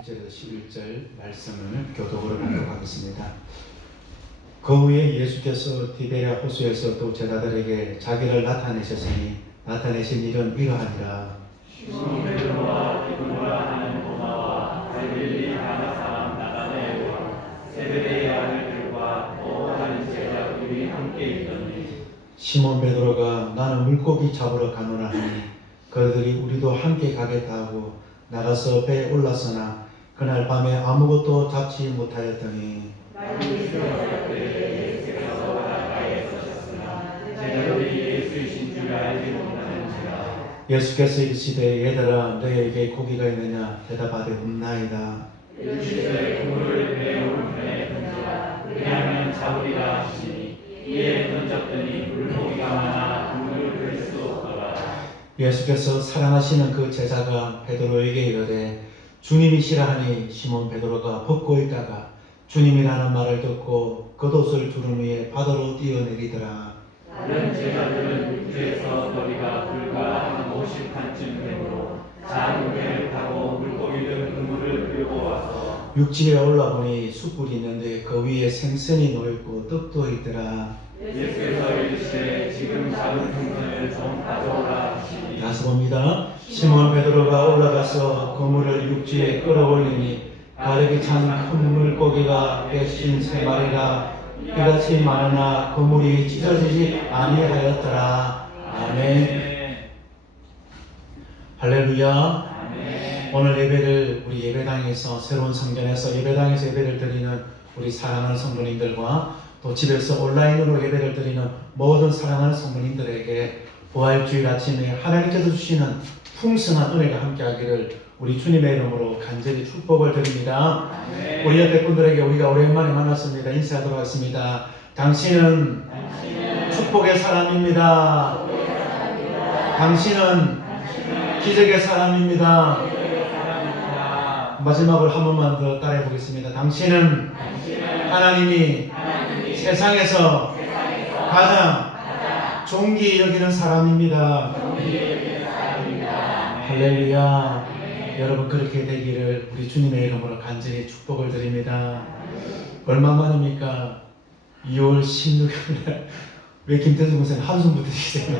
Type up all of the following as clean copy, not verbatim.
1절에서 11절 말씀을 교독으로 봉독하겠습니다. 그 후에 예수께서 디베랴 호수에서 또 제자들에게 자기를 나타내셨으니 나타내신 일은 이러하니라. 시몬 베드로와 디도라 하는 도마와 갈릴리 가나 사람 나다나엘과 세베대의 아들들과 또 다른 제자들이 함께 있더니 시몬 베드로가 나는 물고기 잡으러 가노라 하니 그들이 우리도 함께 가겠다 하고 나가서 배에 올랐으나 그날 밤에 아무것도 잡지 못하였더니 예수께서 바닷가에 서셨으나 제자들이 예수이신 줄 알지 못하는지라. 예수께서 이르시되 얘들아 너희에게 고기가 있느냐 대답하되 없나이다. 이르시되 그물을 배 오른편에 던지라. 그리하면 잡으리라 하시니 이에 던졌더니 물고기가 많아 그물을 들 수 없더라. 예수께서 사랑하시는 그 제자가 베드로에게 이르되 주님이시라 하니 시몬 베드로가 벗고 있다가 주님이라는 말을 듣고 겉옷을 두른 후에 바다로 뛰어내리더라. 다른 제자들은 육지에서 거리가 불과 한 50칸쯤 되므로 작은 배를 타고 물고기들 그물을 끌고 와서 육지에 올라보니 숯불이 있는데 그 위에 생선이 놓여있고 떡도 있더라. 예수께서 이르시되 지금 잡은 생선을 좀 가져오라 하시니 다시 봅니다. 시몬 베드로가 올라가서 그물을 육지에 끌어올리니 가득히 찬 큰 물고기가 153마리가 이같이 많으나 그물이 찢어지지 아니하였더라. 아멘. 할렐루야. 아멘. 오늘 예배를 우리 예배당에서 새로운 성전에서 예배당에서 예배를 드리는 우리 사랑하는 성도님들과 또 집에서 온라인으로 예배를 드리는 모든 사랑하는 성도님들에게 부활주일 아침에 하나님께서 주시는 풍성한 은혜가 함께하기를 우리 주님의 이름으로 간절히 축복을 드립니다. 아멘. 우리 옆에 분들에게 우리가 오랜만에 만났습니다. 인사하도록 하겠습니다. 당신은 축복의 사람입니다. 당신은 기적의 사람입니다. 마지막으로 한 번만 더 따라해 보겠습니다. 당신은 하나님이 세상에서 가장 존귀 여기는 사람입니다. 할렐루야. 여러분 그렇게 되기를 우리 주님의 이름으로 간절히 축복을 드립니다. 얼마 만입니까? 2월 16일 왜 김태수 목사님 한숨부터 쉬세요?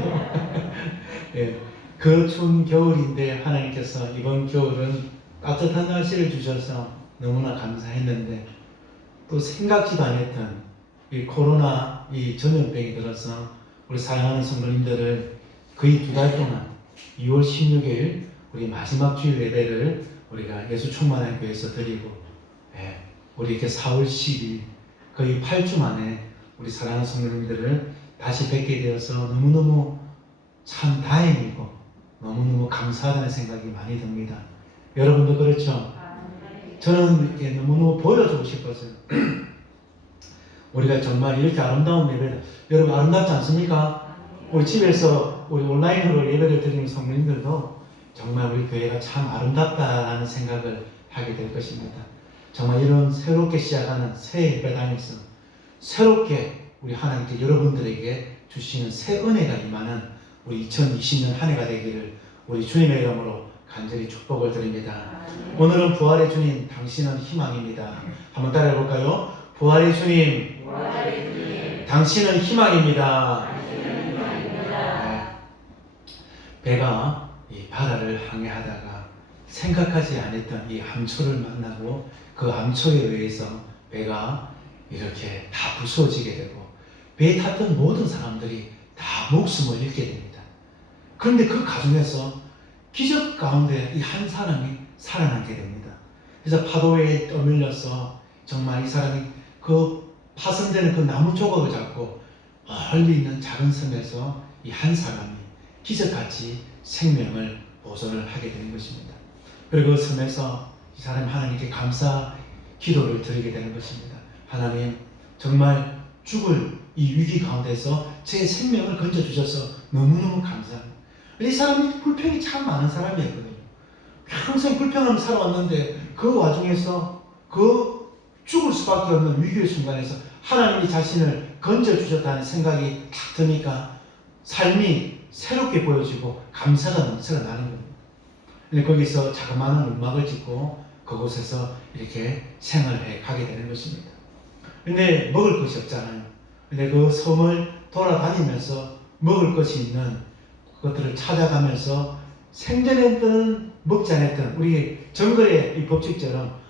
예, 그 추운 겨울인데 하나님께서 이번 겨울은 따뜻한 날씨를 주셔서 너무나 감사했는데 또 생각지도 않았던 이 코로나 이 전염병이 들어서 우리 사랑하는 성도님들을 거의 2달 동안 2월 16일 우리 마지막 주일 예배를 우리가 예수 충만한 교회에서 드리고 우리 이렇게 4월 10일 거의 8주 만에 우리 사랑하는 성도님들을 다시 뵙게 되어서 너무너무 참 다행이고 너무너무 감사하다는 생각이 많이 듭니다. 여러분도 그렇죠? 저는 이렇게 너무너무 보여주고 싶었어요. 우리가 정말 이렇게 아름다운 예배를 여러분 아름답지 않습니까? 우리 집에서 우리 온라인으로 예배를 드리는 성도님들도 정말 우리 교회가 참 아름답다라는 생각을 하게 될 것입니다. 정말 이런 새롭게 시작하는 새 예배당에서 새롭게 우리 하나님께 여러분들에게 주시는 새 은혜가 임하는 우리 2020년 한 해가 되기를 우리 주님의 이름으로 간절히 축복을 드립니다. 오늘은 부활의 주님, 당신은 희망입니다. 한번 따라해 볼까요? 부활의 주님, 당신은 희망입니다. 네. 배가 이 바다를 항해하다가 생각하지 않았던 이 암초를 만나고 그 암초에 의해서 배가 이렇게 다 부서지게 되고 배에 탔던 모든 사람들이 다 목숨을 잃게 됩니다. 그런데 그 과정에서 기적 가운데 이 한 사람이 살아나게 됩니다. 그래서 파도에 떠밀려서 정말 이 사람이 그 파손되는 그 나무 조각을 잡고 멀리 있는 작은 섬에서 이 한 사람이 기적같이 생명을 보존을 하게 되는 것입니다. 그리고 그 섬에서 이 사람이 하나님께 감사 기도를 드리게 되는 것입니다. 하나님, 정말 죽을 이 위기 가운데서 제 생명을 건져주셔서 너무너무 감사합니다. 이 사람이 불평이 참 많은 사람이었거든요. 평생 불평하며 살아왔는데 그 와중에서 그 죽을 수밖에 없는 위기의 순간에서 하나님이 자신을 건져주셨다는 생각이 딱 드니까 삶이 새롭게 보여지고 감사가 넘쳐나는 겁니다. 근데 거기서 자그마한 움막을 짓고 그곳에서 이렇게 생활해 가게 되는 것입니다. 근데 먹을 것이 없잖아요. 근데 그 섬을 돌아다니면서 먹을 것이 있는 그것들을 찾아가면서 생전에는 먹지 않았던 우리 정글의 이 법칙처럼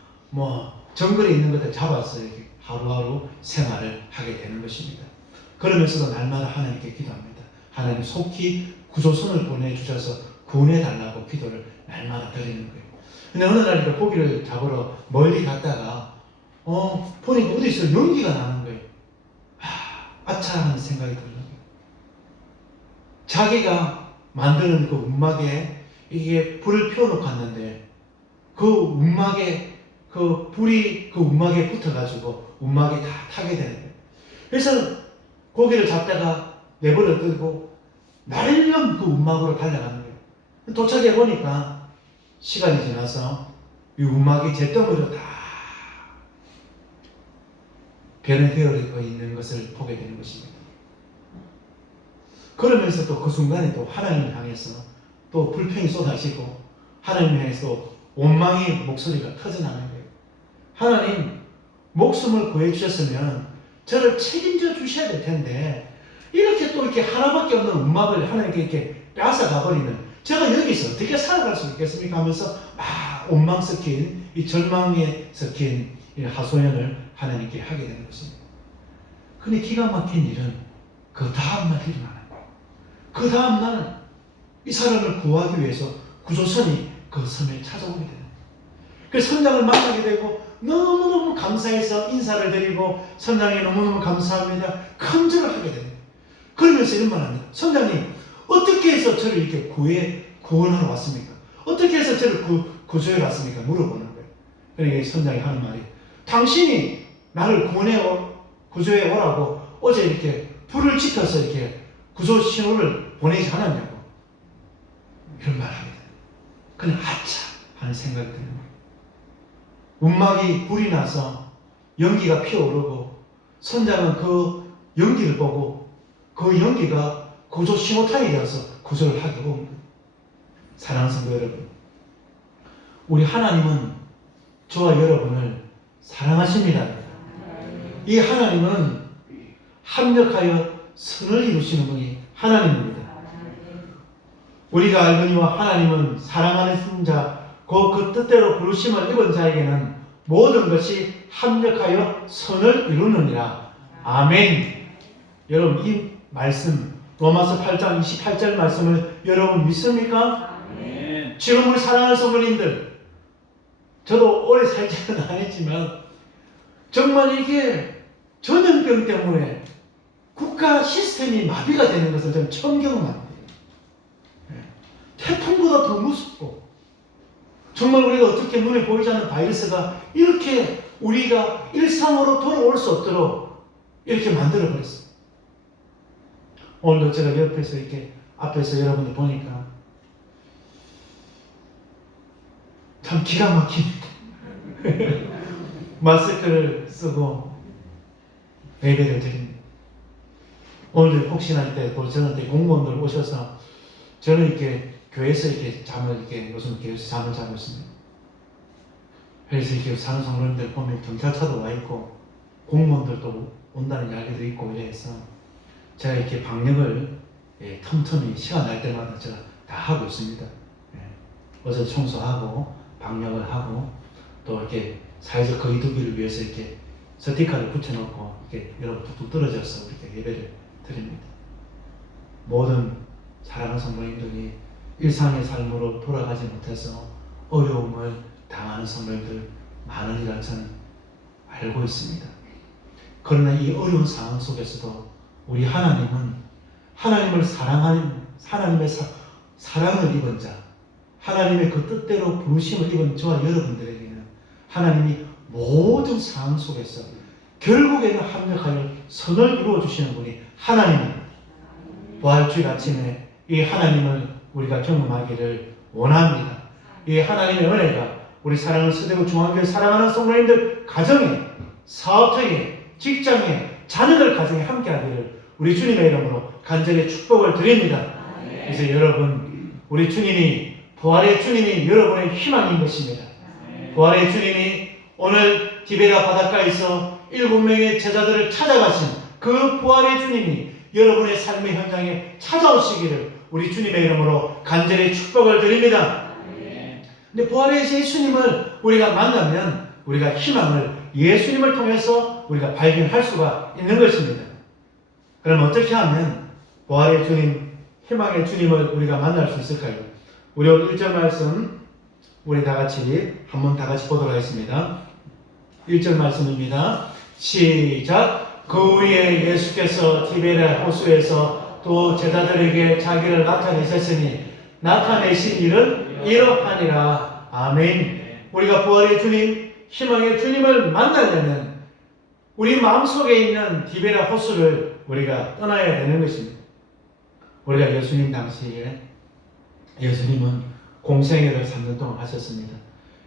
정글에 있는 것들 잡아서 이렇게 하루하루 생활을 하게 되는 것입니다. 그러면서도 날마다 하나님께 기도합니다. 하나님 속히 구조선을 보내주셔서 구원해달라고 기도를 날마다 드리는 거예요. 근데 어느 날 고기를 잡으러 멀리 갔다가 보니까 어디서 연기가 나는 거예요. 아차 하는 생각이 드는 거예요. 자기가 만드는 그 움막에 이게 불을 피워놓고 갔는데 그 움막에 그 불이 그 움막에 붙어가지고 움막이 다 타게 되는 거예요. 그래서 고기를 잡다가 내버려 두고 날면 그 움막으로 달려가는 거예요. 도착해 보니까 시간이 지나서 이 움막이 잿더미로 다 변해되어 있는 것을 보게 되는 것입니다. 그러면서 또 그 순간에 또 하나님을 향해서 또 불평이 쏟아지고 하나님을 향해서 원망의 목소리가 터져나는 거예요. 하나님, 목숨을 구해주셨으면 저를 책임져 주셔야 될 텐데 이렇게 또 이렇게 하나밖에 없는 움막을 하나님께 이렇게 빼앗아 가버리는 제가 여기서 어떻게 살아갈 수 있겠습니까? 하면서 막 원망 섞인 이 절망에 섞인 이 하소연을 하나님께 하게 되는 것입니다. 근데 기가 막힌 일은 그 다음날 일어나는 거예요. 그 다음날 이 사람을 구하기 위해서 구조선이 그 섬에 찾아오게 되는 거예요. 그래서 선장을 만나게 되고 너무너무 감사해서 인사를 드리고 선장님 너무너무 감사합니다. 큰절을 하게 됩니다. 그러면서 이런 말 합니다. 선장님, 어떻게 해서 저를 이렇게 구원하러 왔습니까? 어떻게 해서 저를 구조해 왔습니까? 물어보는 거예요. 그러니까 선장이 하는 말이 당신이 나를 구조해 오라고 어제 이렇게 불을 지펴서 이렇게 구조 신호를 보내지 않았냐고 이런 말을 합니다. 그냥 아차 하는 생각이 드는 거예요. 움막이 불이 나서 연기가 피어오르고 선장은 그 연기를 보고 그 연기가 구조 신호탄이 되어서 구조를 하게 온 거예요. 사랑하는 성도 여러분, 우리 하나님은 저와 여러분을 사랑하십니다. 이 하나님은 합력하여 선을 이루시는 분이 하나님입니다. 우리가 알거니와 하나님은 사랑하는 자, 그 뜻대로 부르심을 입은 자에게는 모든 것이 합력하여 선을 이루느니라. 아멘. 여러분, 이 말씀 로마서 8장 28절 말씀을 여러분 믿습니까? 아멘. 지금 우리 사랑하는 성도님들, 저도 오래 살지는 않았지만 정말 이게 전염병 때문에 국가 시스템이 마비가 되는 것을 저는 처음 경험합니다. 태풍보다 더 무섭고 정말 우리가 어떻게 눈에 보이지 않는 바이러스가 이렇게 우리가 일상으로 돌아올 수 없도록 이렇게 만들어버렸어요. 오늘도 제가 옆에서 이렇게 앞에서 여러분들 보니까 참 기가 막힙니다. 마스크를 쓰고 예배를 드립니다. 오늘도 혹시나 때 또 저한테 공무원들 오셔서 저는 이렇게 교회에서 이렇게 요즘 교회에서 잠을 자고 있습니다. 그래서 이렇게 사는 성도님들 보면 경찰차도 와 있고 공무원들도 온다는 이야기도 있고 이래서 제가 이렇게 방역을 틈틈이 시간 날 때마다 제가 다 하고 있습니다. 어제 청소하고 방역을 하고 또 이렇게 사회적 거리두기를 위해서 이렇게 스티커를 붙여놓고 이렇게 여러분 툭툭 떨어져서 이렇게 예배를 드립니다. 모든 사랑하는 성도님들이 일상의 삶으로 돌아가지 못해서 어려움을 당하는 성도님들 많으리라 저는 알고 있습니다. 그러나 이 어려운 상황 속에서도 우리 하나님은 하나님을 사랑하는 하나님의 사랑을 입은 자, 하나님의 그 뜻대로 부르심을 입은 저와 여러분들에게는 하나님이 모든 상황 속에서 결국에는 합력하여 선을 이루어 주시는 분이 하나님입니다. 부활주일 아침에 이 하나님을 우리가 경험하기를 원합니다. 이 하나님의 은혜가 우리 사랑하는 서대구 중앙교회 사랑하는 성도님들 가정에, 사업장에, 직장에, 자녀들 가정에 함께하기를 우리 주님의 이름으로 간절히 축복을 드립니다. 그래서 여러분, 우리 주님이 부활의 주님이 여러분의 희망인 것입니다. 부활의 주님이 오늘 디베랴 바닷가에서 7명의 제자들을 찾아가신 그 부활의 주님이 여러분의 삶의 현장에 찾아오시기를 우리 주님의 이름으로 간절히 축복을 드립니다. 근데 부활의 예수님을 우리가 만나면 우리가 희망을 예수님을 통해서 우리가 발견할 수가 있는 것입니다. 그럼 어떻게 하면 부활의 주님, 희망의 주님을 우리가 만날 수 있을까요? 우리 오늘 1절 말씀 우리 다 같이 한번 다 같이 보도록 하겠습니다. 1절 말씀입니다. 시작. 그 후에 예수께서 디베랴 호수에서 또 제자들에게 자기를 나타내셨으니 나타내신 일은 이러하니라. 아멘. 우리가 부활의 주님, 희망의 주님을 만나려면 우리 마음속에 있는 디베랴 호수를 우리가 떠나야 되는 것입니다. 우리가 예수님 당시에 예수님은 공생애를 3년 동안 하셨습니다.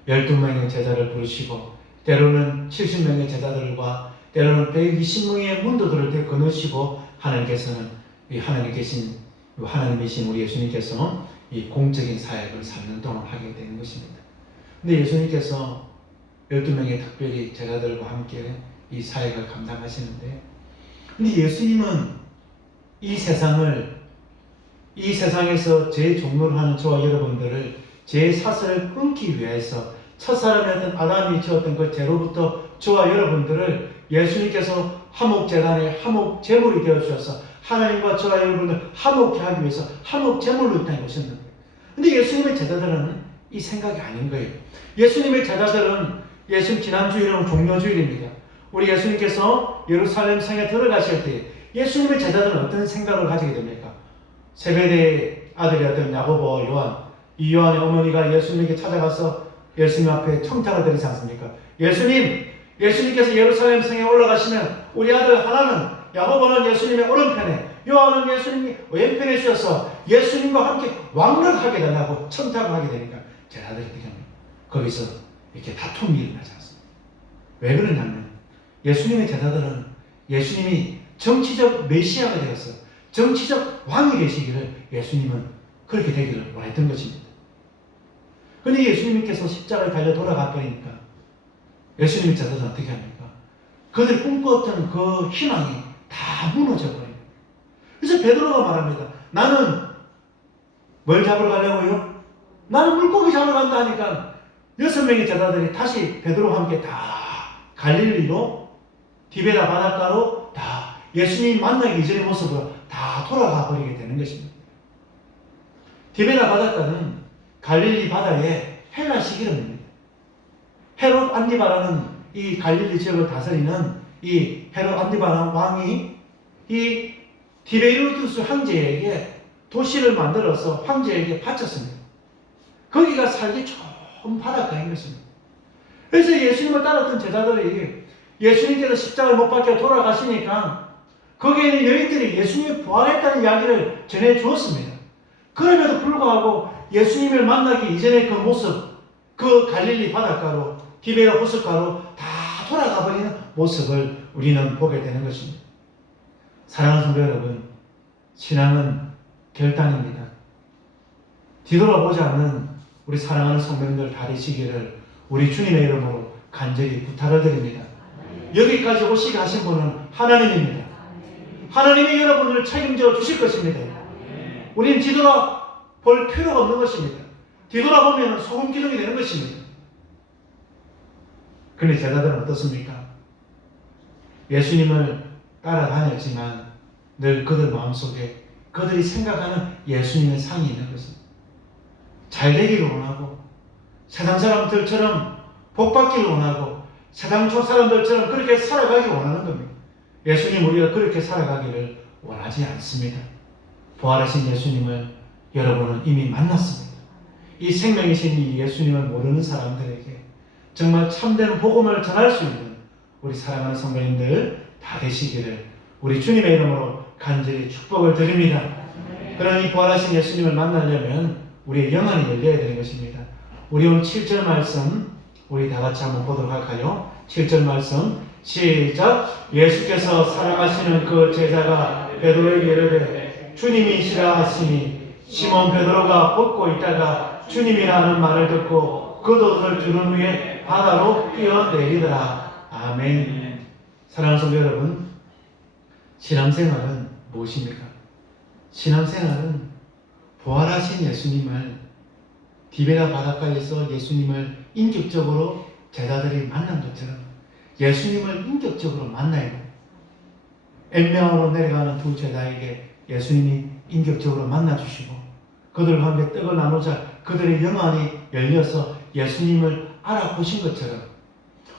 12명의 제자를 부르시고 때로는 70명의 제자들과 때로는 120명의 문도들을 거느시고 하나님께서는 이 하나님 계신 하나님이신 우리 예수님께서 이 공적인 사역을 3년 동안 하게 되는 것입니다. 근데 예수님께서 12명의 특별히 제자들과 함께 이 사역을 감당하시는데, 근데 예수님은 이 세상에서 제 종로를 하는 저와 여러분들을 제 사슬을 끊기 위해서 첫사람이었던 아담이 지었던 그 죄로부터 저와 여러분들을 예수님께서 화목제단의 화목제물이 되어주셔서 하나님과 저와 여러분을 화목케 하기 위해서 화목제물로 이 땅에 오셨는데, 근데 예수님의 제자들은 이 생각이 아닌 거예요. 예수님의 제자들은 예수님 지난주일은 종료주일입니다. 우리 예수님께서 예루살렘 성에 들어가실 때 예수님의 제자들은 어떤 생각을 가지게 됩니까? 세베대의 아들이었던 야고보와 요한, 이 요한의 어머니가 예수님에게 찾아가서 예수님 앞에 청탁을 드리지 않습니까? 예수님께서 예루살렘 성에 올라가시면 우리 아들 하나는, 야고보는 예수님의 오른편에, 요한은 예수님이 왼편에 주셔서 예수님과 함께 왕락하게 달라고 청탁을 하게 되니까 제자들이 어떻게 합니까? 거기서 이렇게 다툼이 일어나지 않습니다. 왜 그러냐면 예수님의 제자들은 예수님이 정치적 메시아가 되어서 정치적 왕이 되시기를 예수님은 그렇게 되기를 원했던 것입니다. 그런데 예수님께서 십자가에 달려 돌아가 버리니까 예수님의 제자들은 어떻게 합니까? 그들이 꿈꿨던 그 희망이 다 무너져 버립니다. 그래서 베드로가 말합니다. 나는 뭘 잡으러 가려고요? 나는 물고기 잡으러 간다 하니까 6명의 제자들이 다시 베드로와 함께 다 갈릴리로 디베랴 바닷가로 다 예수님 만나기 이전의 모습으로 다 돌아가 버리게 되는 것입니다. 디베랴 바닷가는 갈릴리 바다의 헬라식 이름입니다. 헤롯 안디바라는 이 갈릴리 지역을 다스리는 이 헤롯 안디바라는 왕이 이 디베리우스 황제에게 도시를 만들어서 황제에게 바쳤습니다. 거기가 살기 좋은 바닷가인 것입니다. 그래서 예수님을 따랐던 제자들이 예수님께서 십자가를 못 박혀 돌아가시니까 거기에 있는 여인들이 예수님이 부활했다는 이야기를 전해 주었습니다. 그럼에도 불구하고 예수님을 만나기 이전의 그 모습, 그 갈릴리 바닷가로 디베랴 호숫가로 다 돌아가 버리는 모습을 우리는 보게 되는 것입니다. 사랑하는 성도 여러분, 신앙은 결단입니다. 뒤돌아보지 않는 우리 사랑하는 성도님들 다 되시기를 우리 주님의 이름으로 간절히 부탁을 드립니다. 여기까지 오시게 하신 분은 하나님입니다. 하나님이 여러분을 책임져 주실 것입니다. 우리는 뒤돌아볼 필요가 없는 것입니다. 뒤돌아보면 소금 기둥이 되는 것입니다. 그런데 제자들은 어떻습니까? 예수님을 따라다녔지만 늘 그들 마음속에 그들이 생각하는 예수님의 상이 있는 것입니다. 잘 되기를 원하고 세상 사람들처럼 복받기를 원하고 세상 사람들처럼 그렇게 살아가기 원하는 겁니다. 예수님, 우리가 그렇게 살아가기를 원하지 않습니다. 부활하신 예수님을 여러분은 이미 만났습니다. 이 생명이신 이 예수님을 모르는 사람들에게 정말 참된 복음을 전할 수 있는 우리 사랑하는 성도님들 다 되시기를 우리 주님의 이름으로 간절히 축복을 드립니다. 그러나 이 부활하신 예수님을 만나려면 우리의 영안이 열려야 되는 것입니다. 우리 오늘 7절 말씀 우리 다 같이 한번 보도록 할까요? 7절 말씀 시작. 예수께서 사랑하시는 그 제자가 베드로에게 이르되 주님이시라 하시니 시몬 베드로가 벗고 있다가 주님이라는 말을 듣고 그도를 두른 후에 바다로 뛰어내리더라. 아멘. 사랑하는 성도 여러분, 신앙생활은 무엇입니까? 신앙생활은 부활하신 예수님을, 디베라 바닷가에서 예수님을 인격적으로 제자들이 만난 것처럼 예수님을 인격적으로 만나야 돼요. 엠마오로 내려가는 두 제자에게 예수님이 인격적으로 만나주시고 그들과 함께 떡을 나누자 그들의 영안이 열려서 예수님을 알아보신 것처럼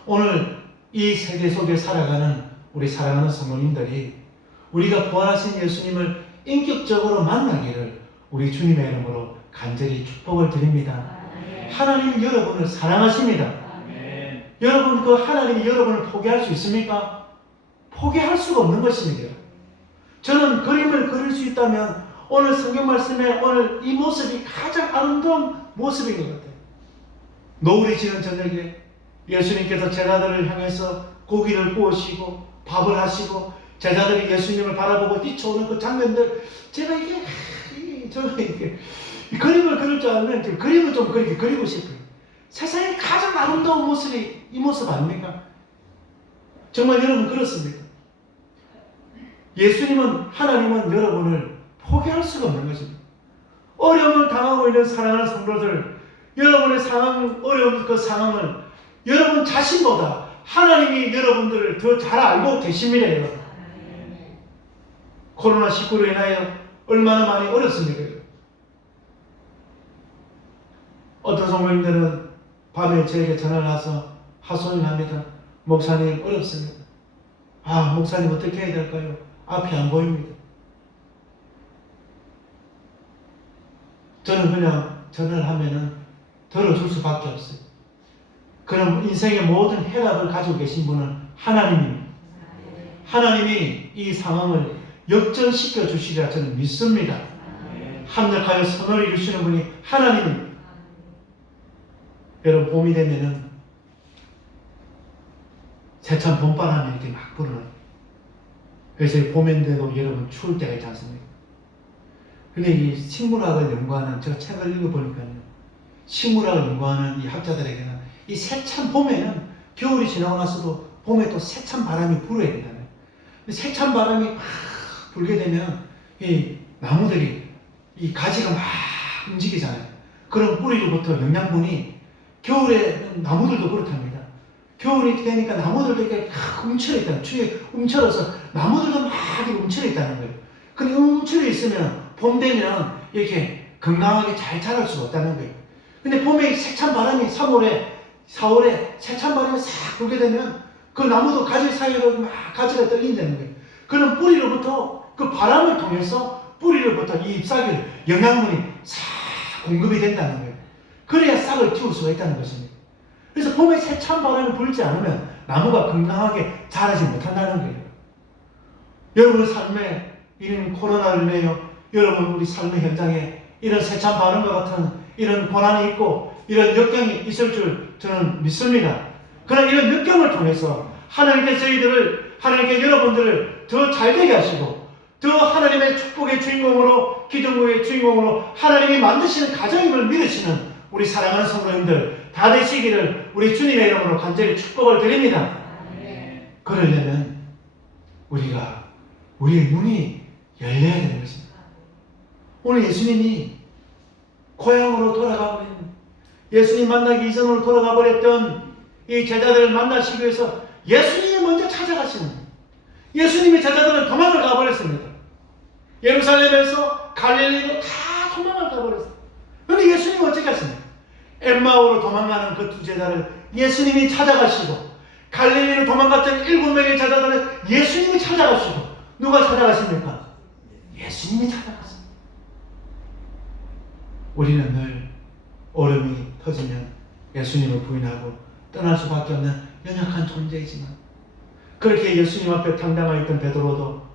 오늘 이 세계 속에 살아가는 우리 사랑하는 성도님들이 우리가 부활하신 예수님을 인격적으로 만나기를 우리 주님의 이름으로 간절히 축복을 드립니다. 하나님은 여러분을 사랑하십니다. 여러분, 그 하나님이 여러분을 포기할 수 있습니까? 포기할 수가 없는 것입니다. 저는 그림을 그릴 수 있다면 오늘 성경 말씀에 오늘 이 모습이 가장 아름다운 모습인 것 같아요. 노을이 지는 저녁에 예수님께서 제자들을 향해서 고기를 구우시고 밥을 하시고 제자들이 예수님을 바라보고 뛰쳐오는 그 장면들, 제가 이게 그림을 그릴 줄 알면 그림을 좀 그렇게 그리고 싶어요. 세상에 가장 아름다운 모습이 이 모습 아닙니까? 정말 여러분 그렇습니까? 예수님은, 하나님은 여러분을 포기할 수가 없는 것입니다. 어려움을 당하고 있는 사랑하는 성도들, 여러분의 상황, 어려운 그 상황을 여러분 자신보다 하나님이 여러분들을 더 잘 알고 계십니다. 여러분. 코로나19로 인하여 얼마나 많이 어렵습니까? 어떤 성도님들은 밤에 저에게 전화를 와서 하소연을 합니다. 목사님 어렵습니다. 아, 목사님 어떻게 해야 될까요? 앞이 안 보입니다. 저는 그냥 전화를 하면은 들어줄 수밖에 없어요. 그럼 인생의 모든 해답을 가지고 계신 분은 하나님입니다. 하나님이 이 상황을 역전시켜 주시리라 저는 믿습니다. 합력하여 선을 이루시는 분이 하나님입니다. 여러분, 봄이 되면은 세찬 봄바람이 이렇게 막 불어요. 그래서 봄인데도 여러분 추울 때가 있지 않습니까? 근데 이 식물학을 연구하는, 제가 책을 읽어보니까요, 식물학을 연구하는 이 학자들에게는 이 세찬 봄에는 겨울이 지나고 나서도 봄에 또 세찬 바람이 불어야 된다는 거예요. 세찬 바람이 막 불게 되면 이 나무들이 이 가지가 막 움직이잖아요. 그런 뿌리로부터 영양분이, 겨울에 나무들도 그렇답니다. 겨울이 되니까 나무들도 이렇게 움츠려 추위에 움츠려서 나무들도 막 움츠려 있다는 거예요. 근데 움츠려 있으면 봄 되면 이렇게 건강하게 잘 자랄 수가 없다는 거예요. 근데 봄에 세찬 바람이 3월에 4월에 세찬 바람이 싹 불게 되면 그 나무도 가지 사이로 막 가지가 떨린다는 거예요. 그런 뿌리로부터, 그 바람을 통해서 뿌리로부터 이 잎사귀 영양분이 싹 공급이 된다는 거예요. 그래야 싹을 틔울 수가 있다는 것입니다. 그래서 봄에 세찬 바람이 불지 않으면 나무가 건강하게 자라지 못한다는 거예요. 여러분의 삶에 이런 코로나를 인하여 여러분 우리 삶의 현장에 이런 세찬 바람과 같은 이런 고난이 있고 이런 역경이 있을 줄 저는 믿습니다. 그러나 이런 역경을 통해서 하나님께 저희들을, 하나님께 여러분들을 더 잘되게 하시고 더 하나님의 축복의 주인공으로, 기둥의 주인공으로 하나님이 만드시는 가정임을 믿으시는 우리 사랑하는 성도님들 다 되시기를 우리 주님의 이름으로 간절히 축복을 드립니다. 그러려면 우리의 눈이 열려야 되는 것입니다. 오늘 예수님이 고향으로 돌아가 버린, 예수님 만나기 이전으로 돌아가 버렸던 이 제자들을 만나시기 위해서 예수님이 먼저 찾아가시는 거예요. 예수님의 제자들은 도망을 가버렸습니다. 예루살렘에서 갈릴리로 다 도망을 가버렸어요. 그런데 예수님은 어떻게 하십니까? 엠마오로 도망가는 그 두 제자를 예수님이 찾아가시고, 갈릴리로 도망갔던 7명의 제자들은 예수님이 찾아가시고, 누가 찾아가십니까? 예수님이 찾아갔어요. 우리는 늘 얼음이 터지면 예수님을 부인하고 떠날 수밖에 없는 연약한 존재이지만, 그렇게 예수님 앞에 당당하여 있던 베드로도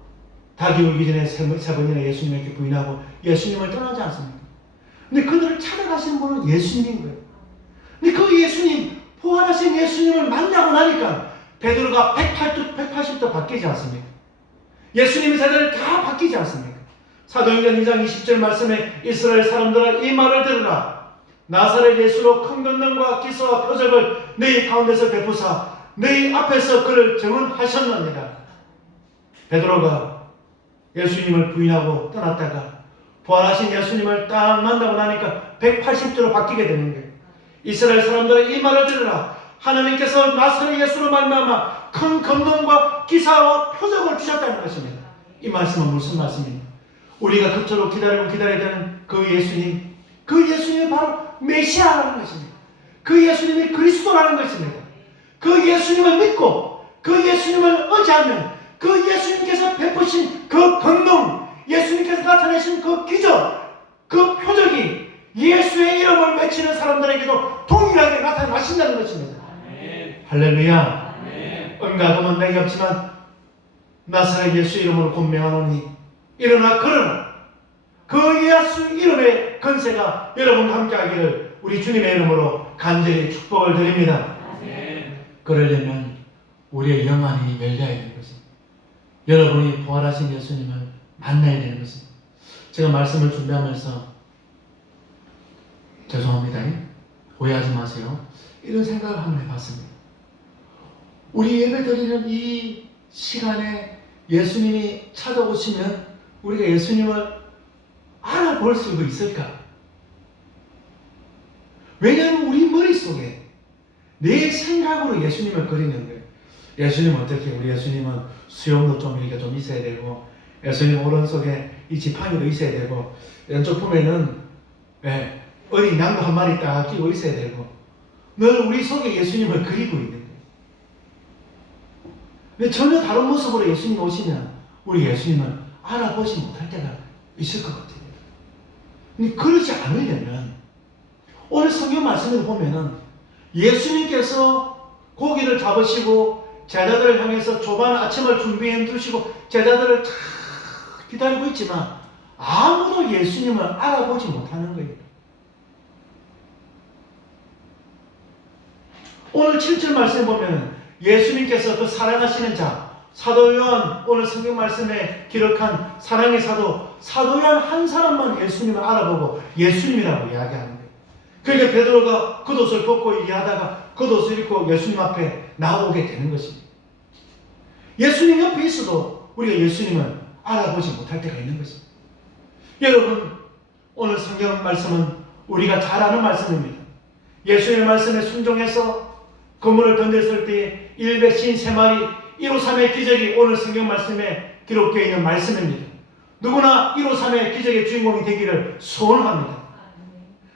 닭이 울기 전에 세 번이나 예수님에게 부인하고 예수님을 떠나지 않습니까? 근데 그들을 찾아가시는 분은 예수님인 거예요. 근데 그 예수님, 부활하신 예수님을 만나고 나니까 베드로가 180도 바뀌지 않습니까? 예수님의 세대를 다 바뀌지 않습니까? 사도행전 2장 20절 말씀에 이스라엘 사람들아 이 말을 들으라. 나사렛 예수로 큰 권능과 기사와 표적을 너희 가운데서 베푸사 너희 앞에서 그를 증언하셨느니라. 베드로가 예수님을 부인하고 떠났다가 부활하신 예수님을 딱 만나고 나니까 180도로 바뀌게 되는 거예요. 이스라엘 사람들은 이 말을 들으라. 하나님께서 나사렛 예수로 말미암아 큰 권능과 기사와 표적을 주셨다는 것입니다. 이 말씀은 무슨 말씀입니까? 우리가 그토록 기다리고 기다려야 되는 그 예수님, 그 예수님이 바로 메시아라는 것입니다. 그 예수님이 그리스도라는 것입니다. 그 예수님을 믿고 그 예수님을 의지하면 그 예수님께서 베푸신 그 권능, 예수님께서 나타내신 그 기적, 그 표적이 예수의 이름을 외치는 사람들에게도 동일하게 나타나신다는 것입니다. 아멘. 할렐루야. 아멘. 은가금은 내게 없지만 나사렛 예수 이름으로 권명하노니 일어나 걸어라. 그 예수 이름의 권세가 여러분과 함께하기를 우리 주님의 이름으로 간절히 축복을 드립니다. 아멘. 그러려면 우리의 영안이 열려야 되는 것입니다. 여러분이 부활하신 예수님을 만나야 되는 것입니다. 제가 말씀을 준비하면서 죄송합니다. 오해하지 마세요. 이런 생각을 한번 해봤습니다. 우리 예배 드리는 이 시간에 예수님이 찾아오시면 우리가 예수님을 알아볼 수 있을까? 왜냐하면 우리 머릿속에 내 생각으로 예수님을 그리는 거예요. 예수님 어떻게, 우리 예수님은 수염도 좀 이렇게 좀 있어야 되고, 예수님 오른손에 이 지팡이도 있어야 되고, 왼쪽 품에는 어린 양도 한 마리 딱 끼고 있어야 되고, 늘 우리 속에 예수님을 그리고 있는 거예요. 근데 전혀 다른 모습으로 예수님 오시면 우리 예수님을 알아보지 못할 때가 있을 것 같아요. 근데 그러지 않으려면 오늘 성경 말씀을 보면은 예수님께서 고기를 잡으시고 제자들을 향해서 조반 아침을 준비해 두시고 제자들을 쫙 기다리고 있지만 아무도 예수님을 알아보지 못하는 거예요. 오늘 7절 말씀에 보면 예수님께서 그 사랑하시는 자 사도 요한, 오늘 성경 말씀에 기록한 사랑의 사도 요한 한 사람만 예수님을 알아보고 예수님이라고 이야기하는 거예요. 그러니까 베드로가 겉옷을 벗고 얘기하다가 겉옷을 입고 예수님 앞에 나오게 되는 것입니다. 예수님 옆에 있어도 우리가 예수님을 알아보지 못할 때가 있는 것입니다. 여러분, 오늘 성경 말씀은 우리가 잘 아는 말씀입니다. 예수님의 말씀에 순종해서 그물을 던졌을 때 153마리 153의 기적이 오늘 성경 말씀에 기록되어 있는 말씀입니다. 누구나 153의 기적의 주인공이 되기를 소원합니다.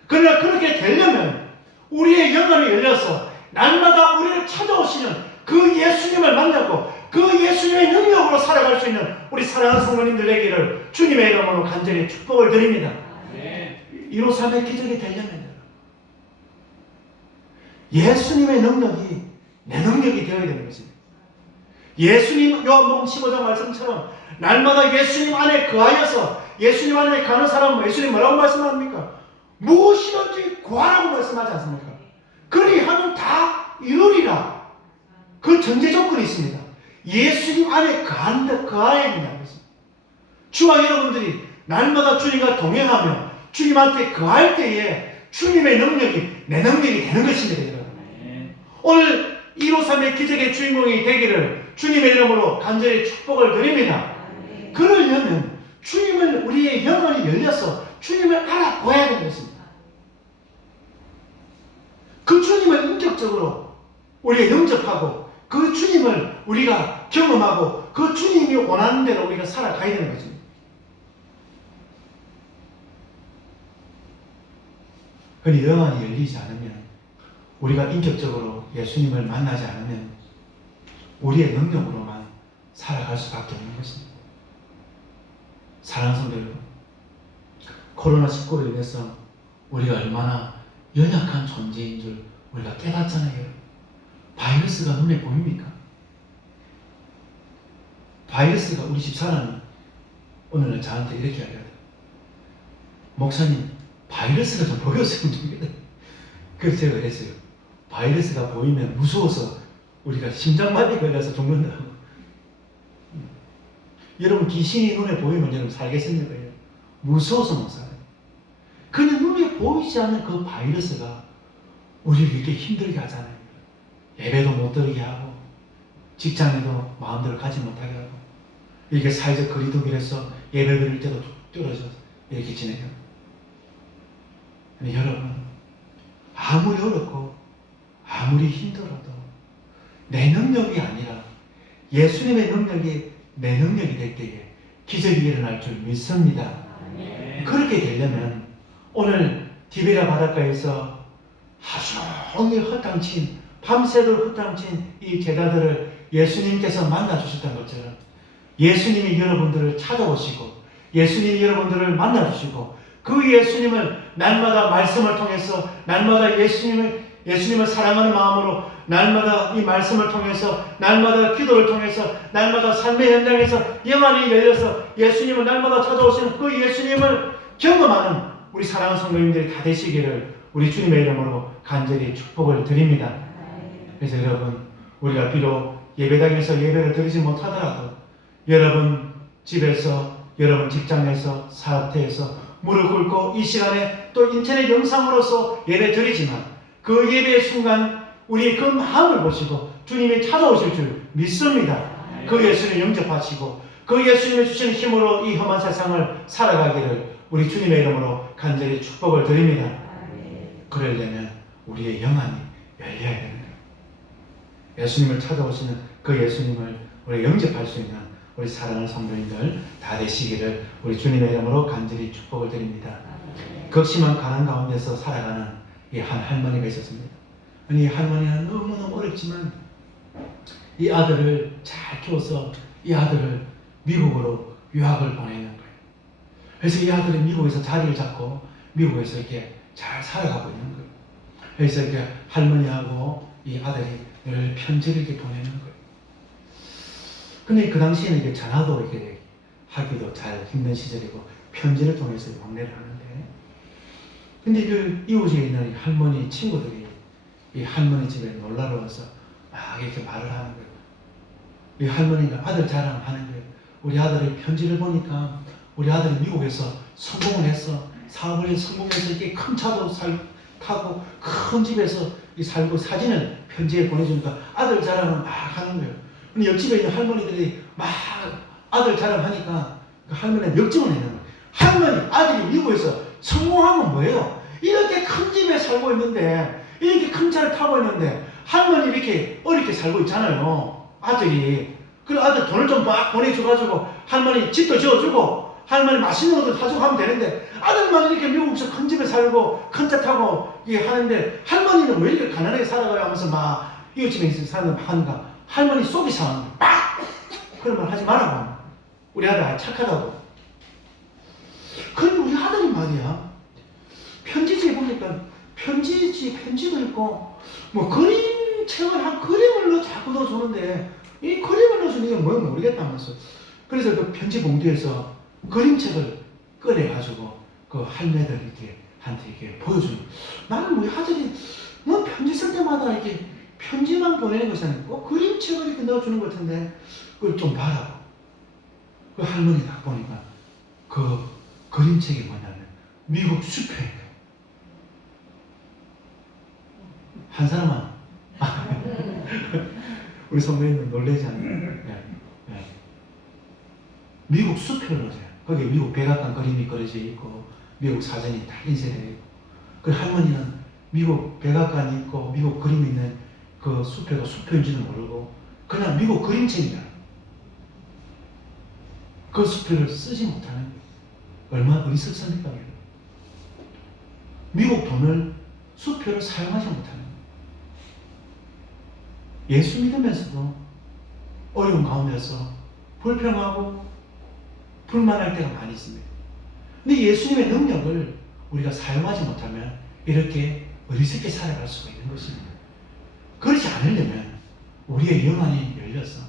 그러나 그렇게 되려면 우리의 영혼이 열려서 날마다 우리를 찾아오시는 그 예수님을 만나고 그 예수님의 능력으로 살아갈 수 있는 우리 사랑하는 성도님들 되기를 주님의 이름으로 간절히 축복을 드립니다. 153의 기적이 되려면 예수님의 능력이 내 능력이 되어야 되는 것입니다. 예수님, 요한복음 15장 말씀처럼 날마다 예수님 안에 거하여서 예수님 안에 가는 사람은 예수님 뭐라고 말씀합니까? 무엇이든지 구하라고 말씀하지 않습니까? 그리하면 다 이루리라. 그 전제 조건이 있습니다. 예수님 안에 거하야 된다는 것입니다. 주와 여러분들이 날마다 주님과 동행하며 주님한테 거할 때에 주님의 능력이 내 능력이 되는 것입니다. 여러분. 오늘 153의 기적의 주인공이 되기를 주님의 이름으로 간절히 축복을 드립니다. 그러려면 주님을 우리의 영혼이 열려서 주님을 알아보아야 되는 것입니다. 그 주님을 인격적으로 우리가 영접하고 그 주님을 우리가 경험하고 그 주님이 원하는 대로 우리가 살아가야 되는 것입니다. 그런데 영혼이 열리지 않으면 우리가 인격적으로 예수님을 만나지 않으면 우리의 능력으로만 살아갈 수밖에 없는 것입니다. 사랑하는 성도 여러분, 코로나19로 인해서 우리가 얼마나 연약한 존재인 줄 우리가 깨닫잖아요. 바이러스가 눈에 보입니까? 바이러스가 우리 집사람이 오늘 저한테 이렇게 하거든요. 목사님, 바이러스가 좀 보였으면 좋겠다. 그래서 제가 그랬어요. 바이러스가 보이면 무서워서 우리가 심장마비 걸려서 죽는다고. 여러분, 귀신이 눈에 보이면 여러분 살겠습니까? 무서워서 못 살아요. 그냥 눈에 눈에 보이지 않는 그 바이러스가 우리를 이렇게 힘들게 하잖아요. 예배도 못 드리게 하고 직장에도 마음대로 가지 못하게 하고 이렇게 사회적 거리두기에서 예배 드릴 때도 떨어져서 이렇게 지내요. 근데 여러분, 아무리 어렵고 아무리 힘들어도 내 능력이 아니라 예수님의 능력이 내 능력이 될 때에 기적이 일어날 줄 믿습니다. 그렇게 되려면 오늘 디베라 바닷가에서 하루 종일 헛당친 밤새도록 헛당친 이 제자들을 예수님께서 만나주셨던 것처럼 예수님이 여러분들을 찾아오시고 예수님이 여러분들을 만나주시고 그 예수님을 날마다 말씀을 통해서 날마다 예수님을 사랑하는 마음으로 날마다 이 말씀을 통해서 날마다 기도를 통해서 날마다 삶의 현장에서 영안이 열려서 예수님을 날마다 찾아오시는 그 예수님을 경험하는 우리 사랑하는 성도님들이 다 되시기를 우리 주님의 이름으로 간절히 축복을 드립니다. 그래서 여러분, 우리가 비록 예배당에서 예배를 드리지 못하더라도 여러분 집에서 여러분 직장에서 사업터에서 무릎 꿇고 이 시간에 또 인터넷 영상으로서 예배 드리지만 그 예배의 순간 우리 그 마음을 보시고 주님이 찾아오실 줄 믿습니다. 그 예수님 영접하시고 그 예수님이 주신 힘으로 이 험한 세상을 살아가기를 우리 주님의 이름으로 간절히 축복을 드립니다. 그러려면 우리의 영안이 열려야 되는 거예요. 예수님을 찾아오시는 그 예수님을 우리가 영접할 수 있는 우리 사랑하는 성도님들 다 되시기를 우리 주님의 이름으로 간절히 축복을 드립니다. 극심한 가난 가운데서 살아가는 이 한 할머니가 있었습니다. 이 할머니는 너무너무 어렵지만 이 아들을 잘 키워서 이 아들을 미국으로 유학을 보내는 거예요. 그래서 이 아들이 미국에서 자리를 잡고 미국에서 이렇게 잘 살아가고 있는 거예요. 그래서 이렇게 할머니하고 이 아들이 늘 편지를 이렇게 보내는 거예요. 근데 그 당시에는 이게 전화도 이렇게 하기도 잘 힘든 시절이고 편지를 통해서 왕래를 하는데, 근데 그 이웃에 있는 할머니 친구들이 이 할머니 집에 놀러 와서 막 이렇게 말을 하는 거예요. 이 할머니가 아들 자랑하는 거예요. 우리 아들이 편지를 보니까 우리 아들이 미국에서 성공을 했어. 사업을 해서 성공해서 이렇게 큰 차도 타고 큰 집에서 살고 사진을 편지에 보내주니까 아들 자랑을 막 하는 거예요. 근데 옆집에 있는 할머니들이 막 아들 자랑하니까 그 할머니는 역증을 내는 거예요. 할머니, 아들이 미국에서 성공하면 뭐예요? 이렇게 큰 집에 살고 있는데, 이렇게 큰 차를 타고 있는데, 할머니 이렇게 어렵게 살고 있잖아요. 아들이. 그리고 아들 돈을 좀 막 보내줘가지고, 할머니 집도 지어주고, 할머니 맛있는 것도 사주고 하면 되는데, 아들만 이렇게 미국에서 큰 집에 살고, 큰 차 타고, 이게 하는데, 할머니는 왜 이렇게 가난하게 살아가요? 하면서 막, 이웃집에 있는 사람들 막 하는가. 할머니 속이 상하는 거예요. 막! 그런 말 하지 말라고. 우리 아들 착하다고. 그런데 우리 아들이 말이야. 편지지에 보니까 편지도 있고 뭐 그림책을 한 그림을 자꾸 넣어주는데 이 그림을 넣어주는 게 뭐야 모르겠다면서. 그래서 그 편지 봉투에서 그림책을 꺼내가지고 그 할매들 이렇게 한테 이렇게 보여주는 거야. 나는 우리 아들이 뭐 편지 쓸 때마다 이렇게 편지만 보내는 것이 아니고 그림책을 이렇게 넣어주는 것 같은데 그걸 좀 봐라. 그 할머니 딱 보니까 그 그림책이 뭐냐면 미국 숲에 한 사람은 우리 선배님은 놀라지 않아요. 네. 네. 미국 숲을 보세요. 거기 미국 백악관 그림이 그려져 있고 미국 사전이 다 인쇄되어 있고 그 할머니는 미국 백악관이 있고 미국 그림이 있는 그 숲에가 숲인지는 모르고 그냥 미국 그림책이야. 그 숲을 쓰지 못하는 거예요. 얼마나 어리석습니까? 미국 돈을 수표를 사용하지 못하는 거예요. 예수 믿으면서도 어려운 가운데서 불평하고 불만할 때가 많이 있습니다. 근데 예수님의 능력을 우리가 사용하지 못하면 이렇게 어리석게 살아갈 수가 있는 것입니다. 그렇지 않으려면 우리의 영안이 열려서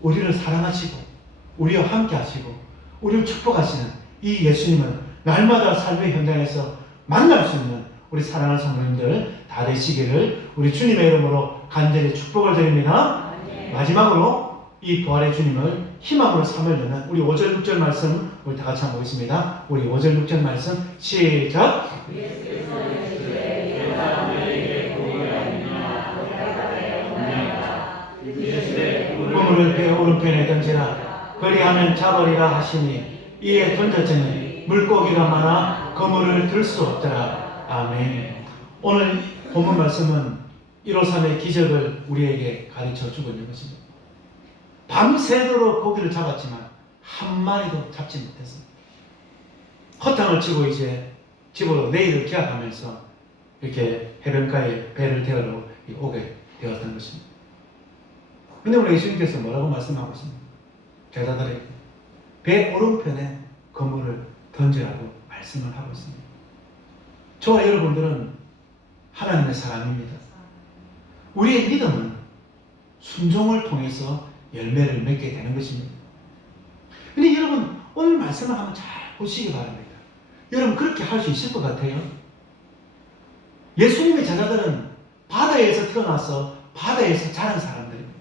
우리를 사랑하시고 우리와 함께 하시고 우리를 축복하시는 이 예수님을 날마다 삶의 현장에서 만날 수 있는 우리 사랑하는 성도님들 다 되시기를 우리 주님의 이름으로 간절히 축복을 드립니다. 마지막으로 이 부활의 주님을 희망으로 삼으려는 우리 5절 6절 말씀 우리 다 같이 한번 보겠습니다. 우리 5절 6절 말씀 시작. 그물을 배 오른편에 던지라 그리하면 잡으리라 하시니 이에 던졌더니 물고기가 많아 그물을 들 수 없더라. 아멘. 오늘 본문 말씀은 153의 기적을 우리에게 가르쳐 주고 있는 것입니다. 밤새도록 고기를 잡았지만 한 마리도 잡지 못했습니다. 허탕을 치고 이제 집으로 내일을 기약하면서 이렇게 해변가에 배를 태우러 오게 되었던 것입니다. 근데 우리 예수님께서 뭐라고 말씀하고 있습니까? 제자들에게 배 오른편에 그물을 던지라고 말씀을 하고 있습니다. 저와 여러분들은 하나님의 사람입니다. 우리의 믿음은 순종을 통해서 열매를 맺게 되는 것입니다. 근데 여러분 오늘 말씀을 한번 잘 보시기 바랍니다. 여러분 그렇게 할 수 있을 것 같아요? 예수님의 제자들은 바다에서 태어나서 바다에서 자란 사람들입니다.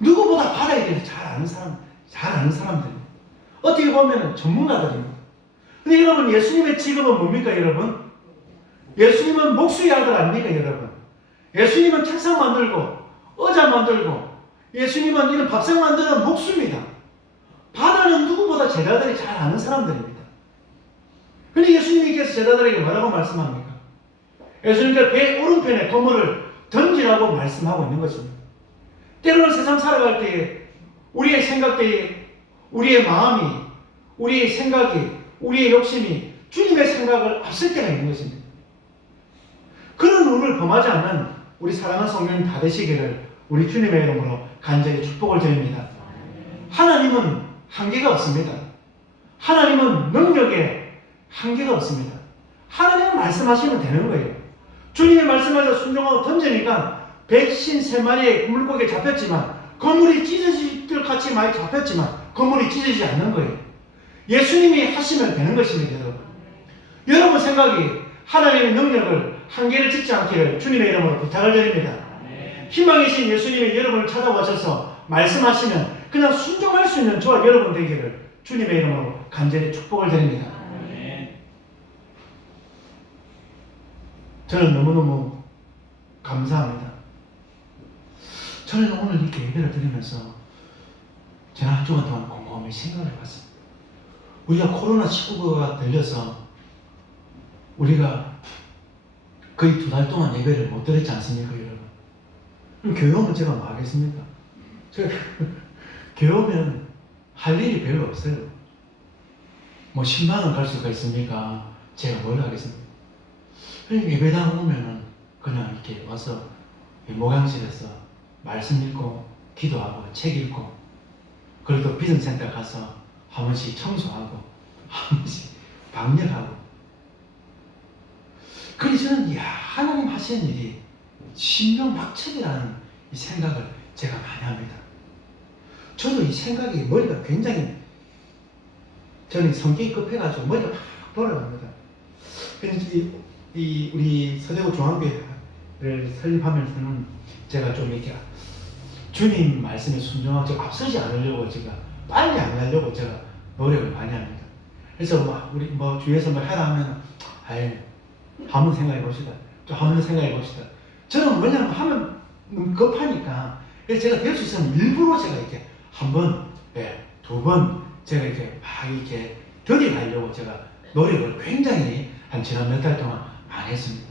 누구보다 바다에 대해서 잘 아는 사람들입니다. 어떻게 보면 전문가들입니다. 근데 여러분 예수님의 직업은 뭡니까 여러분? 예수님은 목수의 아들 아닙니까 여러분? 예수님은 책상 만들고 의자 만들고 예수님은 이런 밥상 만드는 목수입니다. 바다는 누구보다 제자들이 잘 아는 사람들입니다. 근데 예수님께서 제자들에게 뭐라고 말씀합니까? 예수님께서 배 오른편에 그물을 던지라고 말씀하고 있는 것입니다. 때로는 세상 살아갈 때에 우리의 생각대에 우리의 마음이 우리의 생각이 우리의 욕심이 주님의 생각을 앞설 때가 있는 것입니다. 그런 운을 범하지 않는 우리 사랑하는 성도님 다 되시기를 우리 주님의 이름으로 간절히 축복을 드립니다. 하나님은 한계가 없습니다. 하나님은 능력에 한계가 없습니다. 하나님은 말씀하시면 되는 거예요. 주님의 말씀에서 순종하고 던지니까 백신 3마리의 물고기에 잡혔지만 그물이 찢어질 것 같이 많이 잡혔지만 그물이 찢어지지 않는 거예요. 예수님이 하시면 되는 것입니다. 여러분. 여러분 생각이 하나님의 능력을 한계를 짓지 않기를 주님의 이름으로 부탁을 드립니다. 희망이신 예수님이 여러분을 찾아오셔서 말씀하시면 그냥 순종할 수 있는 저와 여러분 되기를 주님의 이름으로 간절히 축복을 드립니다. 저는 너무너무 감사합니다. 저는 오늘 이렇게 예배를 드리면서 지난 한 주간 동안 곰곰이 생각을 해봤습니다. 우리가 코로나19가 들려서 우리가 거의 2달 동안 예배를 못 드렸지 않습니까, 여러분? 그럼 교회 오면 제가 뭐 하겠습니까? 제가 교회 오면 할 일이 별로 없어요. 뭐 10만원 갈 수가 있습니까? 제가 뭘 하겠습니까? 예배당 오면은 그냥 이렇게 와서 목양실에서 말씀 읽고 기도하고 책 읽고 그리고 또 비전센터 가서 한 번씩 청소하고 한 번씩 방역하고. 그래서 저는 하나님 하시는 일이 신명막측이라는 이 생각을 제가 많이 합니다. 저도 이 생각이 머리가 굉장히 저는 성격이 급해가지고 머리가 막 돌아갑니다. 그래서 우리 서대구 중앙교회를 설립하면서는 제가 좀 이렇게 주님 말씀에 순종하고 앞서지 않으려고 제가 빨리 안 가려고 제가 노력을 많이 합니다. 그래서 우리 주위에서 해라 하면 한번 생각해 봅시다. 또 한 번 생각해 봅시다. 저는 뭐냐면 하면 급하니까 그래서 제가 될 수 있으면 일부러 제가 이렇게 한 번, 두 번 제가 이렇게 막 이렇게 들이가려고 제가 노력을 굉장히 한 지난 몇 달 동안 많이 했습니다.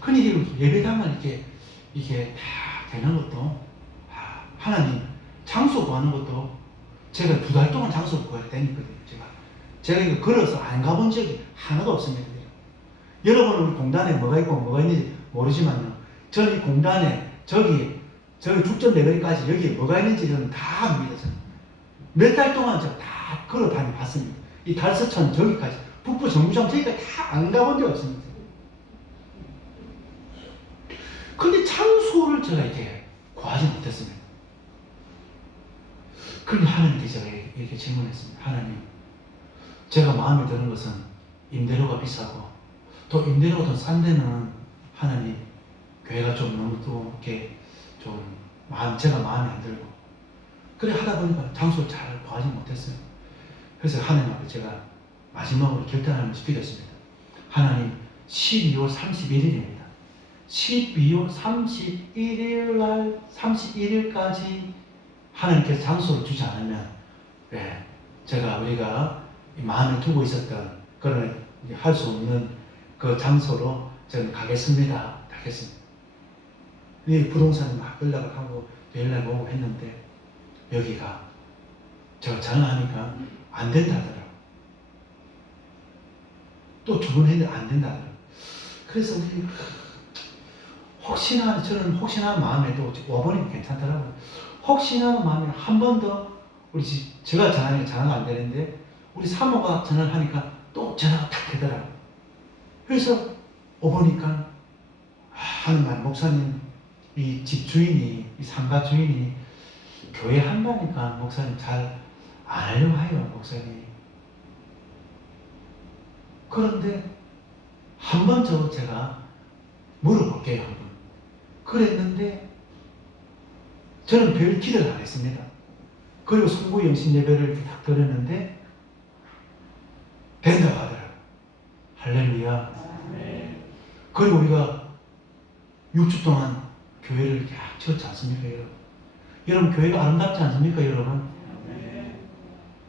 근데 예배당을 이게 다 되는 것도 하나님 장소 구하는 것도 제가 2달 동안 장소를 구해야 되니까요. 제가 이거 걸어서 안 가본 적이 하나도 없습니다. 여러분은 공단에 뭐가 있고 뭐가 있는지 모르지만요. 저는 이 공단에 저기 죽전 내거리까지 여기에 뭐가 있는지 저는 다 압니다. 몇 달 동안 제가 다 걸어 다녀봤습니다. 이 달서천 저기까지 북부 정부장 저기까지 다 안 가본 적 없습니다. 근데 장소를 제가 이렇게 구하지 못했습니다. 그런데 하나님께 제가 이렇게 질문했습니다. 하나님, 제가 마음에 드는 것은 임대료가 비싸고 또 임대료가 더 싼 데는 하나님 교회가 좀 너무 또 이렇게 좀 제가 마음에 안 들고 그래 하다 보니까 장소를 잘 구하지 못했어요. 그래서 하나님 앞에 제가 마지막으로 결단하면서 드렸습니다. 하나님, 12월 31일입니다. 12월 31일 날 31일까지 하나님께서 장소를 주지 않으면 우리가 마음에 두고 있었던 그런 할 수 없는 그 장소로 저는 가겠습니다. 하겠습니다. 이 부동산이 막 연락을 하고 연락 오고 했는데 여기가 제가 전화하니까 안 된다더라고요. 또 두 번 했는데 안 된다더라고요. 그래서 우리 혹시나 저는 혹시나 마음에도 5번이 괜찮더라고요. 혹시나 마음에 한 번 더 우리 제가 전화가 안 되는데 우리 사모가 전화를 하니까 또 전화가 탁 되더라고요. 그래서 오보니까 하는 말, 목사님 이 집 주인이, 이 상가 주인이 교회 한다니까 목사님 잘 안 하려고 해요, 목사님. 그런데 한 번 제가 물어볼게요, 한 번. 그랬는데 저는 별 기대를 안 했습니다. 그리고 송구 영신 예배를 딱 드렸는데 된다고 하더라고요. 할렐루야. 그리고 우리가 6주 동안 교회를 약 지었지 않습니까, 여러분? 여러분, 교회가 아름답지 않습니까, 여러분?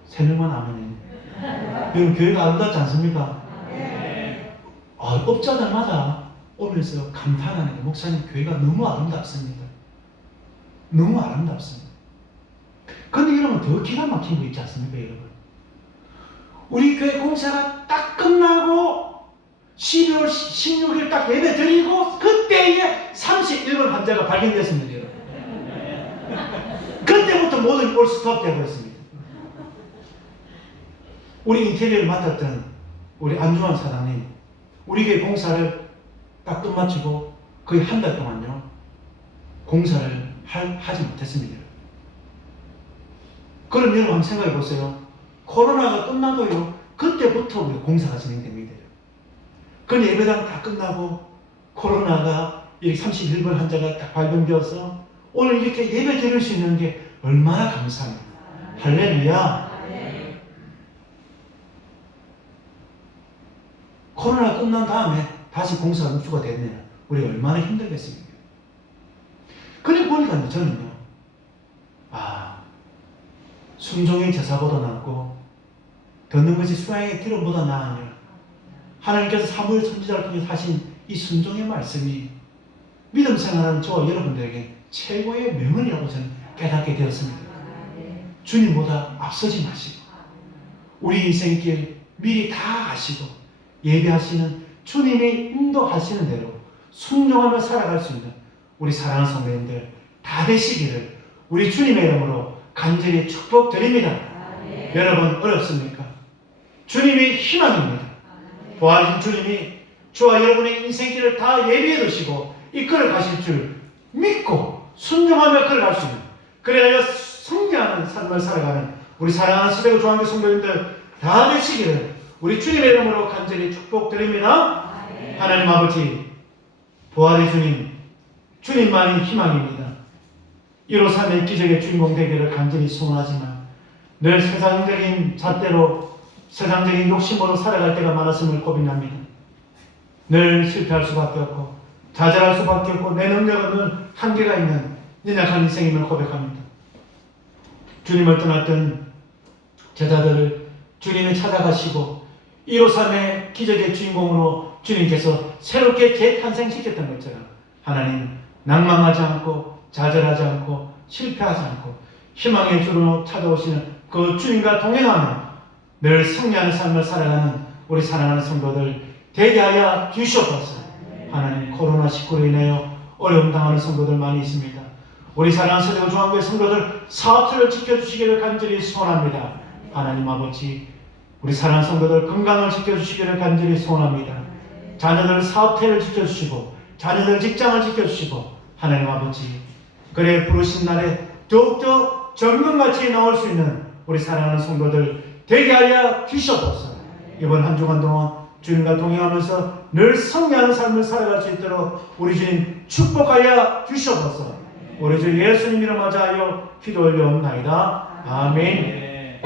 3명만 아멘해. 여러분, 교회가 아름답지 않습니까? 업자들마다 오면서 감탄하는 게 목사님, 교회가 너무 아름답습니다. 너무 아름답습니다. 근데 여러분, 더 기가 막힌 거 있지 않습니까, 여러분? 우리 교회 공사가 딱 끝나고 12월 16일 딱 예배 드리고 그때에 31번 환자가 발견됐습니다, 여러분. 그때부터 모든 올 스톱 되어버렸습니다. 우리 인테리어를 맡았던 우리 안중환 사장님, 우리 교회 공사를 딱 끝마치고 거의 한 달 동안요 공사를 하지 못했습니다. 그럼 여러분 한번 생각해 보세요. 코로나가 끝나도요 그때부터 우리 공사가 진행됩니다. 그 예배당 다 끝나고 코로나가 이렇게 31번 환자가 딱 발견되어서 오늘 이렇게 예배 드릴 수 있는 게 얼마나 감사합니다. 할렐루야. 코로나 끝난 다음에 다시 공사가 육주가 됐네요. 우리 얼마나 힘들겠습니까? 그래 보니까 저는요, 순종의 제사보다 낫고 듣는 것이 수양의 기름보다 나으니라. 하나님께서 사무엘 선지자를 통해 하신 이 순종의 말씀이 믿음 생활하는 저와 여러분들에게 최고의 명언이라고 저는 깨닫게 되었습니다. 주님보다 앞서지 마시고 우리 인생길 미리 다 아시고 예배하시는 주님이 인도하시는 대로 순종하며 살아갈 수 있는 우리 사랑하는 성도님들 다 되시기를 우리 주님의 이름으로 간절히 축복드립니다. 여러분 어렵습니까? 주님이 희망입니다. 부활하신 주님이 저와 여러분의 인생길을 다 예비해 두시고 이끌어 가실 줄 믿고 순종하며 걸어갈 수 있는, 그래야 승리하는 삶을 살아가는 우리 사랑하는 시대구 중앙교 성도님들 다 되시기를 우리 주님의 이름으로 간절히 축복드립니다. 하나님 아버지, 부활의 주님, 주님만이 희망입니다. 153의 기적의 주인공 되기를 간절히 소원하지만 늘 세상적인 잣대로 세상적인 욕심으로 살아갈 때가 많았음을 고민합니다. 늘 실패할 수밖에 없고 좌절할 수밖에 없고 내 능력은 늘 한계가 있는 연약한 인생임을 고백합니다. 주님을 떠났던 제자들을 주님이 찾아가시고 153의 기적의 주인공으로 주님께서 새롭게 재탄생시켰던 것처럼 하나님 낭망하지 않고 좌절하지 않고 실패하지 않고 희망의 주로 찾아오시는 그 주님과 동행하며 늘 승리하는 삶을 살아가는 우리 사랑하는 성도들 되게 하여 주시옵소서. 하나님, 코로나19로 인하여 어려움 당하는 성도들 많이 있습니다. 우리 사랑하는 세대구 중앙교회 성도들 사업체를 지켜주시기를 간절히 소원합니다. 하나님 아버지, 우리 사랑하는 성도들 건강을 지켜주시기를 간절히 소원합니다. 자녀들 사업체를 지켜주시고 자녀들 직장을 지켜주시고 하나님 아버지, 그래 부르신 날에 더욱더 정금같이 나올 수 있는 우리 사랑하는 성도들 되게 하여 주시옵소서. 이번 한 주간 동안 주님과 동행하면서 늘 승리하는 삶을 살아갈 수 있도록 우리 주님 축복하여 주시옵소서. 우리 주 예수님 이름 맞아요 기도 올려옵나이다. 아멘. 네.